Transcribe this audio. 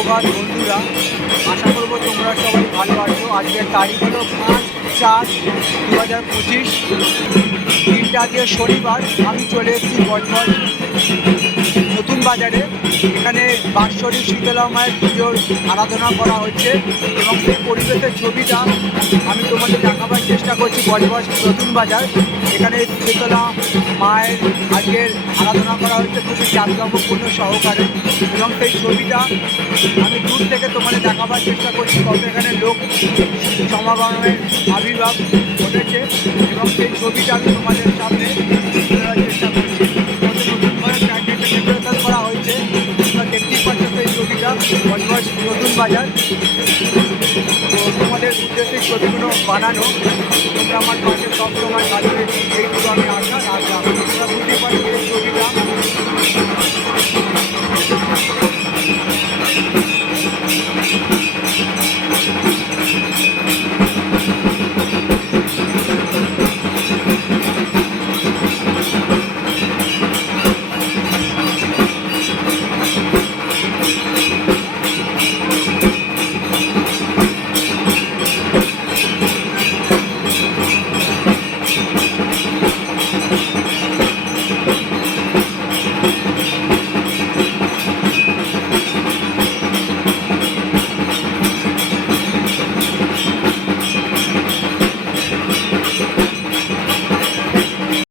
সুপ্রভাত বন্ধুরা, আশা করবো তোমরা সবাই ভালো আছো। আজকের তারিখ হলো 5/4/2025, দিনটা আজকে শনিবার। আমি চলে এসেছি বজবজ নতুন বাজারে। এখানে বাৎসরিক শীতলা মায়ের পুজোর আরাধনা করা হচ্ছে এবং সেই পরিবেশের ছবিটা আমি তোমাদের দেখাবার চেষ্টা করছি। বজবজ নতুন বাজার, এখানে শীতলা মায়ের আজকের আরাধনা করা হচ্ছে খুবই জাঁকজমকপূর্ণ সহকারে, এবং সেই ছবিটা আমি দূর থেকে তোমাদের দেখাবার চেষ্টা করছি। কত এখানে লোক সমাগমের আবির্ভাব ঘটেছে এবং সেই ছবিটা আমি তোমাদের সামনে তুলে ধরার চেষ্টা করছি। নতুনভাবে ডেকোরেশন করা হয়েছে, তোমরা দেখতেই পাচ্ছ সেই ছবিটা। বজবজ নতুন বাজার, তো তোমাদের উদ্দেশ্যে ছবিগুলো বানানো। তোমরা আমার পাশে সবসময় থাকবে, এইটুকু আমি আশা রাখলাম।